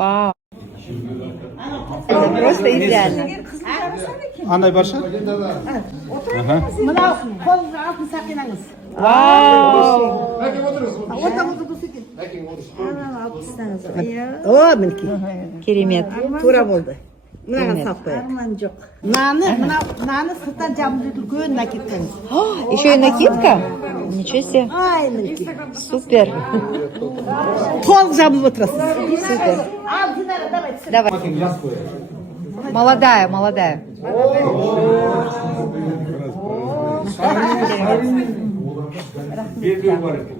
Вау. Просто идеально. Андай барша? Мына қолыңызға алтын сақинаңыз. Вау. О, мінекей. Керемет. Тура болды. Мынаған салып қояйық. Арман жоқ. Наны сырттан жабылып үлкен накидкаңыз. Еще и накидка? Ничего себе. Ай, мінекей. Супер. Толық жабылып отырасыз. Супер. Ал, Динара, давай. Давай. Молодая.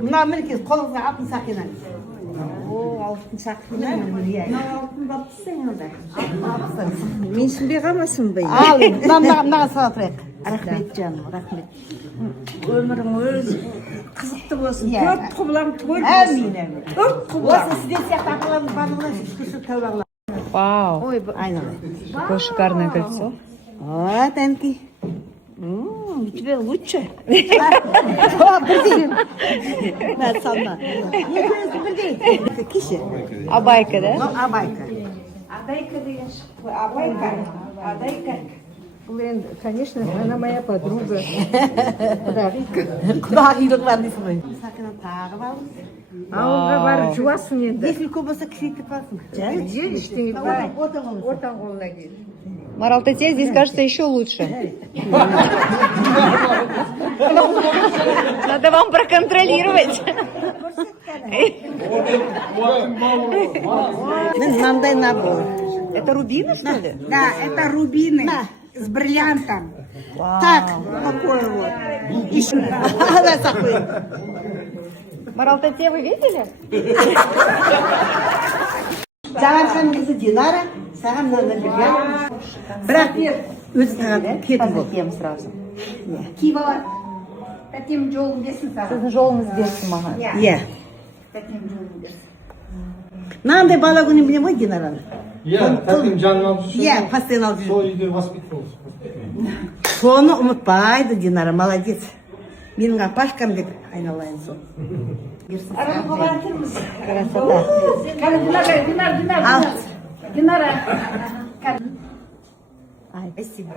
Мына мінекей қолыңызға алтын сақинаңыз. Алтын сақина. Алтын бапсың онда. Менсінбей қалмасын бай. Ал, мынаған сала тұрайық. Рахмет жаным, рахмет. Өмірің өз қызықты болсын. Төрт құбылам түгел болсын. Әмин. Төрт құбылам. Осы сізден сияқты ағалардың барлығына шүкіршілік тәуба қыламын. Вау. Ой, айналайын. Какое шикарное кольцо. О, Тәнки. У тебя лучше. Бірдей. Мәт салма. Екеуіңізді бірдей. Кеше. Абайка, да? Абайка. Адайка деген шықты. Адайка. Бұл енді, конечно, она моя подруга. Құдағилық бар дейсің ғой. Сақинан тағып алыңыз. Ауылға барып жуасың енді. Если көп болса кішірейтіп алсын. Жел ештеңе бар. Отан қолына кел. Марал, тебе здесь кажется еще лучше. Надо вам проконтролировать. Мынандай набор. Это рубины, что ли? Да, это рубины с бриллиантом. Так, Такой вот. Ана сақпайын. Марал, те вы видели? Жаңархан қызы Динара, саған мынаны берген. Бірақ өзі саған кетіп бол. Кем сразу. Ки бала. Тәтем жолын берсін саған. Сіздің жолыңыз берсін маған. Иә. Тәтем жолын берсін. Мынандай бала күні білем ғой Динараны. Иә, тәтем жанын алып жүрсе. Иә, постоянно алып Сол жүр. үйде воспитывал. Соны ұмытпайды Динара, молодец. Менің апашкам деп айналайын сол. Арамға баратырмыз. Красота. Ал. Динара. Спасибо.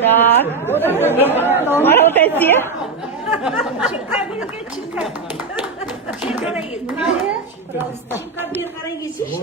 Так. Марал, те? Чика бер қарай келсейші.